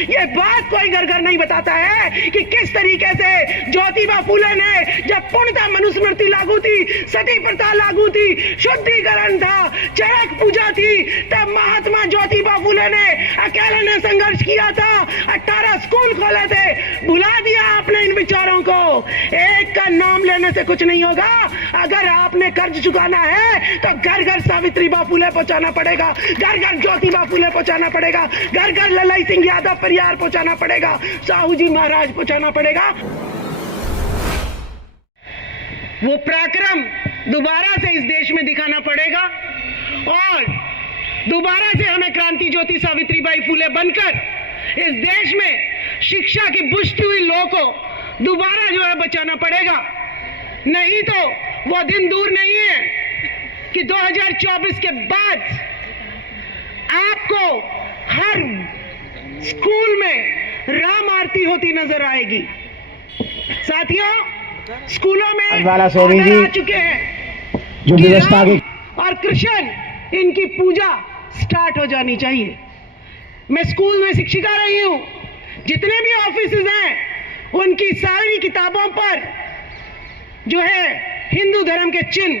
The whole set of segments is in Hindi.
ये बात कोई घर घर नहीं बताता है कि किस तरीके से ज्योतिबा फूले ने जब पूर्णतः मनुस्मृति लागू थी, सती प्रथा लागू थी, शुद्धिकरण था, चरक पूजा थी, तब महात्मा ज्योतिबा फूले ने अकेले ने संघर्ष किया था, 18 स्कूल खोले थे। भुला दिया आपने इन विचारों को। एक का नाम लेने से कुछ नहीं होगा। अगर आपने कर्ज चुकाना है तो घर घर सावित्रीबा फूले पहुंचाना पड़ेगा, घर घर ज्योतिबा फूले पहुंचाना पड़ेगा, घर घर ललाई सिंह यादव परिवार पहुंचाना पड़ेगा, साहू जी महाराज पहुंचाना पड़ेगा। वो पराक्रम दोबारा से इस देश में दिखाना पड़ेगा और दोबारा से हमें क्रांति ज्योति सावित्रीबाई फूले बनकर इस देश में शिक्षा की बुझती हुई लौ को दोबारा जो है बचाना पड़ेगा। नहीं तो वो दिन दूर नहीं है कि 2024 के बाद आपको हर स्कूल में राम आरती होती नजर आएगी। साथियों, स्कूलों में ऑर्डर आ चुके हैं जो व्यवस्था और कृष्ण इनकी पूजा स्टार्ट हो जानी चाहिए। मैं स्कूल में शिक्षिका रही हूं। जितने भी ऑफिसेज हैं उनकी सारी किताबों पर जो है हिंदू धर्म के चिन्ह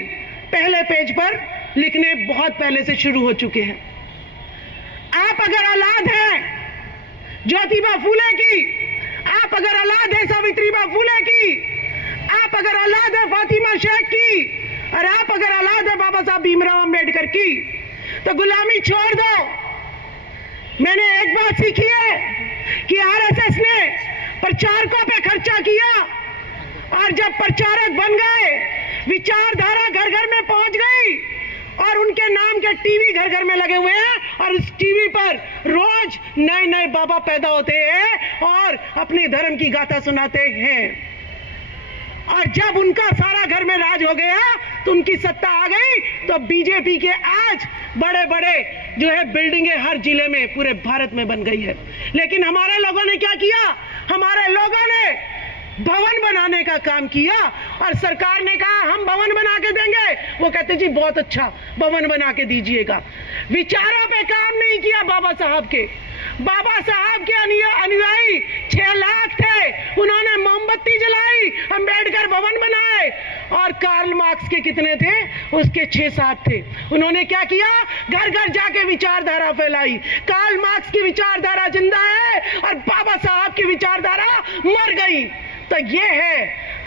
पहले पेज पर लिखने बहुत पहले से शुरू हो चुके हैं। आप अगर औलाद हैं ज्योतिबा फूले की, आप अगर औलाद है सावित्रीबा फूले की, आप अगर औलाद है फातिमा शेख की, और आप अगर औलाद है बाबा साहब भीमराव अंबेडकर की, तो गुलामी छोड़ दो। मैंने एक बात सीखी है कि आरएसएस ने प्रचारकों पे खर्चा किया और जब प्रचारक बन गए, विचारधारा घर घर में पहुंच गई और उनके नाम के टीवी घर घर में लगे हुए हैं और उस टीवी पर रोज नए नए बाबा पैदा होते हैं और अपने धर्म की गाथा सुनाते हैं। और जब उनका सारा घर में राज हो गया तो उनकी सत्ता आ गई, तो बीजेपी के आज बड़े बड़े जो है बिल्डिंगें हर जिले में पूरे भारत में बन गई है। लेकिन हमारे लोगों ने क्या किया? हमारे लोगों ने भवन बनाने का काम किया और सरकार ने कहा हम भवन बना के देंगे। वो कहते जी बहुत अच्छा, भवन बना के दीजिएगा। विचारों पे काम नहीं किया बाबा साहब के। बाबा साहब के अनुयायी 6 लाख थे, उन्होंने मोमबत्ती जलाई, अंबेडकर भवन बनाए। और कार्ल मार्क्स के कितने थे? उसके 6-7 थे। उन्होंने क्या किया? घर घर जाके विचारधारा फैलाई। कार्ल मार्क्स की विचारधारा जिंदा है और बाबा साहब की विचारधारा मर गई। तो ये है,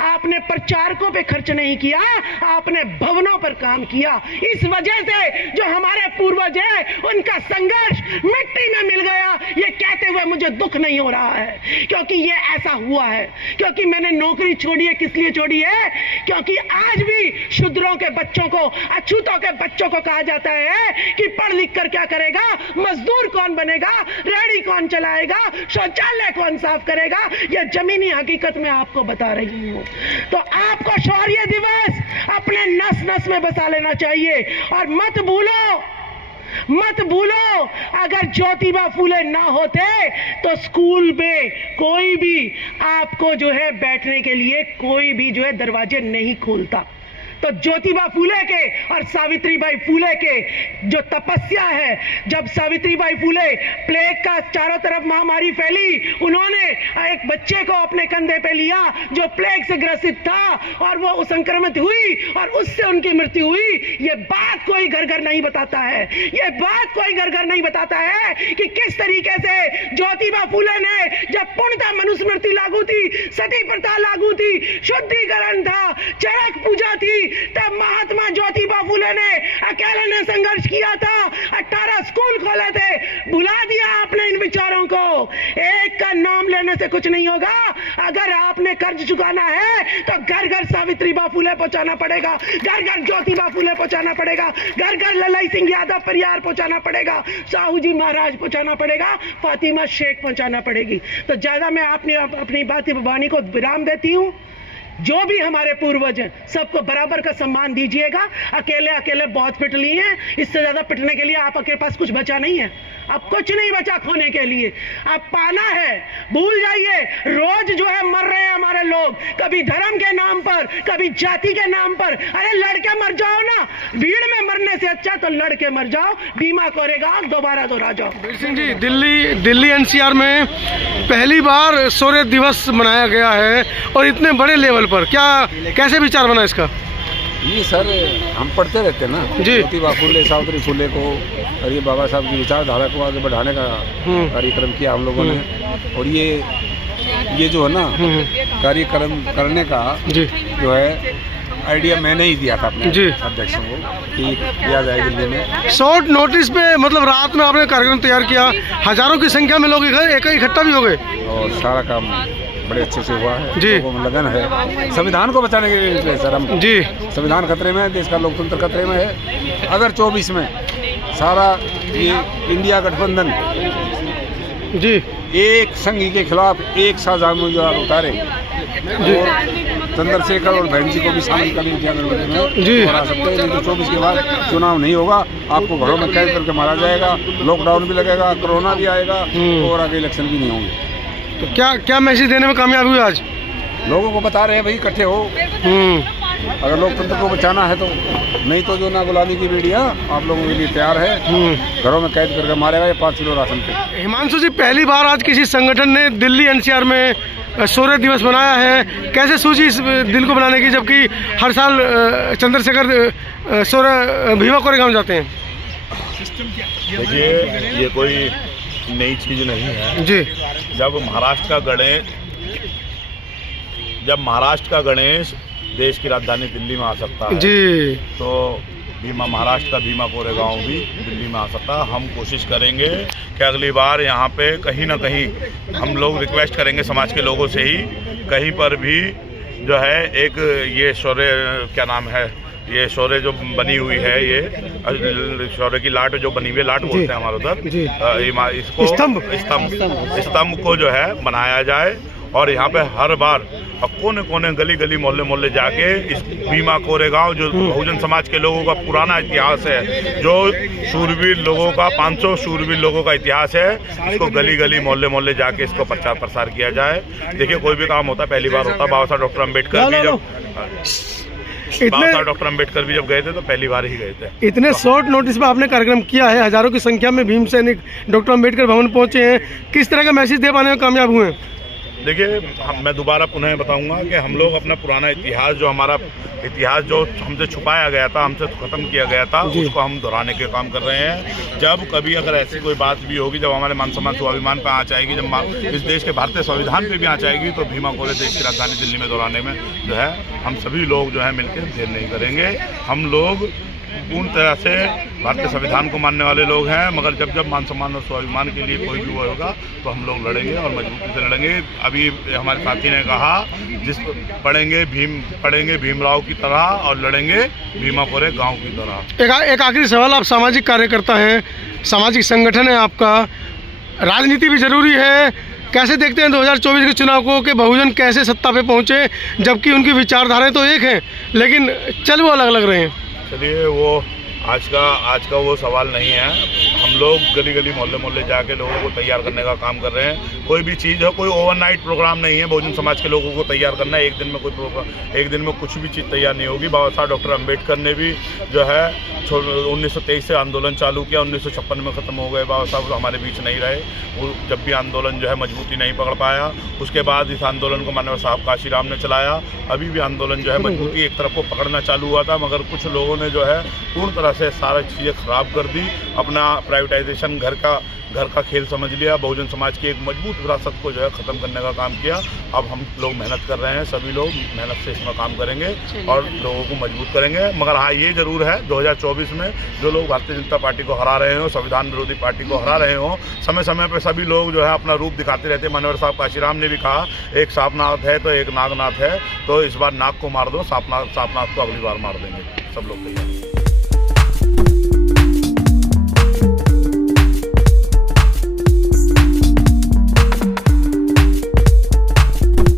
आपने प्रचारकों पे खर्च नहीं किया, आपने भवनों पर काम किया। इस वजह से जो हमारे पूर्वज हैं उनका संघर्ष मिट्टी में मिल गया। ये कहते हुए मुझे दुख नहीं हो रहा है, क्योंकि ये ऐसा हुआ है। क्योंकि मैंने नौकरी छोड़ी है। किस लिए छोड़ी है? क्योंकि आज भी शूद्रों के बच्चों को, अछूतों के बच्चों को कहा जाता है कि पढ़ लिख कर क्या करेगा, मजदूर कौन बनेगा, रेहड़ी कौन चलाएगा, शौचालय कौन साफ करेगा। यह जमीनी हकीकत में आपको बता रही हूं। तो आपको शौर्य दिवस अपने नस नस में बसा लेना चाहिए। और मत भूलो, अगर ज्योतिबा फूले ना होते तो स्कूल में कोई भी आपको जो है बैठने के लिए कोई भी जो है दरवाजे नहीं खोलता। तो ज्योतिबा फूले के और सावित्रीबाई फूले के जो तपस्या है, जब सावित्रीबाई फूले प्लेग का चारों तरफ महामारी फैली, उन्होंने एक बच्चे को अपने कंधे पे लिया जो प्लेग से ग्रसित था और वो संक्रमित हुई और उससे उनकी मृत्यु हुई। ये बात कोई घर घर नहीं बताता है। ये बात कोई घर घर नहीं बताता है कि किस तरीके से ज्योतिबा फूले ने जब पूर्णतः मनुस्मृति लागू थी, सती प्रथा लागू थी, शुद्धिकरण था, चरक पूजा थी, तब महात्मा ज्योतिबा फूले ने अकेले ने संघर्ष किया था, 18 स्कूल खोले थे। भुला दिया आपने इन विचारों को। एक का नाम लेने से कुछ नहीं होगा। अगर आपने कर्ज चुकाना है तो घर घर सावित्रीबा फूले पहुंचाना पड़ेगा, घर घर ज्योतिबा फूले पहुंचाना पड़ेगा, घर घर ललाई सिंह यादव परिवार पहुंचाना पड़ेगा, साहू जी महाराज पहुंचाना पड़ेगा, फातिमा शेख पहुंचाना पड़ेगी। तो ज्यादा मैं अपनी वाणी को विराम देती हूं। जो भी हमारे पूर्वज हैं सबको बराबर का सम्मान दीजिएगा। अकेले अकेले बहुत पिट लिए हैं, इससे ज्यादा पिटने के लिए आपके पास कुछ बचा नहीं है। अब कुछ नहीं बचा खोने के लिए, अब पाना है। भूल जाइए, रोज जो है मर रहे हैं हमारे लोग, कभी धर्म के नाम पर, कभी जाति के नाम पर। अरे लड़के मर जाओ ना, भीड़ में मरने से अच्छा तो लड़के मर जाओ, बीमा कोरेगा दोबारा दोहरा जाओ। वीर सिंह जी, दिल्ली एनसीआर में पहली बार शौर्य दिवस मनाया गया है और इतने बड़े लेवल पर, कैसे विचार बना इसका? ये सर हम पढ़ते रहते हैं ना जी। ज्योतिबा फुले, सावित्री फुले को और ये बाबा साहब की विचारधारा को आगे बढ़ाने का कार्यक्रम किया हम लोगों ने। और ये जो है ना कार्यक्रम करने का जो है आइडिया मैंने ही दिया था अपने अध्यक्ष को कि किया जाए दिल्ली में। शॉर्ट नोटिस पे, मतलब रात में आपने कार्यक्रम तैयार किया, हजारों की संख्या में लोग इकट्ठा भी हो गए और सारा काम बड़े अच्छे से हुआ है। जी। लोगों में लगन है संविधान को बचाने के लिए सर। हम जी, संविधान खतरे में है, देश का लोकतंत्र खतरे में है। अगर 24 में सारा ये इंडिया गठबंधन जी एक संघ के खिलाफ एक साझा उम्मीदवार उतारे और चंद्रशेखर और बहन जी को भी शामिल कर लिया जी करा सकते हैं। नहीं तो 24 के बाद चुनाव नहीं होगा, आपको घरों में कैद करके मारा जाएगा, लॉकडाउन भी लगेगा, कोरोना भी आएगा और आगे इलेक्शन भी नहीं होंगे। तो क्या मैसेज देने में कामयाब हुए आज? लोगों को बता रहे हैं भाई इकट्ठे हो, अगर लोकतंत्र को बचाना है तो, नहीं तो जो ना गुलामी की बेड़ियाँ आप लोगों के लिए तैयार है, घरों में कैद करके मारेगा ये 5 किलो राशन पे। हिमांशु जी, पहली बार आज किसी संगठन ने दिल्ली एनसीआर में शौर्य दिवस मनाया है, कैसे सूझी इस दिन को बनाने की, जबकि हर साल चंद्रशेखर शौर्य भीमा कोरेगांव जाते हैं? देखिए, ये कोई नई चीज़ नहीं है जी। जब महाराष्ट्र का गणेश देश की राजधानी दिल्ली में आ सकता है जी, तो महाराष्ट्र का भीमा कोरेगांव भी दिल्ली में आ सकता है। हम कोशिश करेंगे कि अगली बार यहाँ पे कहीं ना कहीं हम लोग रिक्वेस्ट करेंगे समाज के लोगों से ही, कहीं पर भी जो है एक ये शौर्य क्या नाम है, ये शौर्य जो बनी हुई है, ये शौर्य की लाट जो बनी हुई है, लाट बोलते हैं हमारे उधर, इसको स्तंभ को जो है बनाया जाए और यहाँ पे हर बार कोने कोने गली गली मोहल्ले मोहल्ले जाके इस भीमा कोरेगांव जो बहुजन समाज के लोगों का पुराना इतिहास है, जो शूरवीर लोगों का 500 शूरवीर लोगों का इतिहास है, इसको गली गली मोहल्ले मोहल्ले जाके इसको प्रचार प्रसार किया जाए। देखिए, कोई भी काम होता है पहली बार होता है। बाबा साहब डॉक्टर अम्बेडकर भी जब गए थे तो पहली बार ही गए थे। इतने शॉर्ट नोटिस में आपने कार्यक्रम किया है, हजारों की संख्या में भीम सैनिक डॉक्टर अम्बेडकर भवन पहुंचे हैं, किस तरह का मैसेज दे पाने में कामयाब हुए? देखिए, मैं दोबारा पुनः बताऊंगा कि हम लोग अपना पुराना इतिहास, जो हमारा इतिहास जो हमसे छुपाया गया था, हमसे ख़त्म किया गया था, उसको हम दोहराने के काम कर रहे हैं। जब कभी अगर ऐसी कोई बात भी होगी, जब हमारे मान सम्मान स्वाभिमान पर आँच आएगी, जब इस देश के भारतीय संविधान पे भी आँच आएगी, तो भीमा कोरे देश की राजधानी दिल्ली में दोहराने में जो है हम सभी लोग जो है मिलकर देर नहीं करेंगे। हम लोग पूर्ण तरह से भारतीय संविधान को मानने वाले लोग हैं, मगर जब मान सम्मान और स्वाभिमान के लिए कोई भी वो होगा तो हम लोग लड़ेंगे और मजबूती से लड़ेंगे। अभी हमारे साथी ने कहा, पढ़ेंगे भीमराव की तरह और लड़ेंगे भीमा कोरे गांव की तरह। एक आखिरी सवाल, आप सामाजिक कार्यकर्ता हैं, सामाजिक संगठन है आपका, राजनीति भी जरूरी है, कैसे देखते हैं 2024 के चुनाव को कि बहुजन कैसे सत्ता पे पहुंचे, जबकि उनकी विचारधाराएं तो एक हैं लेकिन चल वो अलग अलग रहे हैं? चलिए, वो आज का वो सवाल नहीं है। हम लोग गली गली मोहल्ले मोहल्ले जाके लोगों को तैयार करने का काम कर रहे हैं। कोई भी चीज़ है, कोई ओवरनाइट प्रोग्राम नहीं है बहुजन समाज के लोगों को तैयार करना है। एक दिन में कोई प्रोग्राम, एक दिन में कुछ भी चीज़ तैयार नहीं होगी। बाबा साहब डॉक्टर अम्बेडकर ने भी जो है 1923 से आंदोलन चालू किया, 1956 में ख़त्म हो गए। बाबा साहब हमारे बीच नहीं रहे, वो जब भी आंदोलन जो है मजबूती नहीं पकड़ पाया। उसके बाद इस आंदोलन को माननीय साहब काशीराम ने चलाया। अभी भी आंदोलन जो है मजबूती एक तरफ को पकड़ना चालू हुआ था, मगर कुछ लोगों ने जो है पूर्ण तरह से सारी चीज़ें ख़राब कर दी। अपना प्राइवेटाइजेशन घर का खेल समझ लिया। बहुजन समाज की एक मजबूत विरासत को जो है ख़त्म करने का काम किया। अब हम लोग मेहनत कर रहे हैं, सभी लोग मेहनत से इसमें काम करेंगे और लोगों को मजबूत करेंगे। मगर हाँ, ये ज़रूर है 2024 में जो लोग भारतीय जनता पार्टी को हरा रहे हो, संविधान विरोधी पार्टी को हरा रहे हो, समय समय पर सभी लोग जो है अपना रूप दिखाते रहते हैं। माननीय साहब काशीराम ने भी कहा, एक सांपनाथ है तो एक नागनाथ है, तो इस बार नाग को मार दो, सांपनाथ को अगली बार मार देंगे। सब लोग तैयार।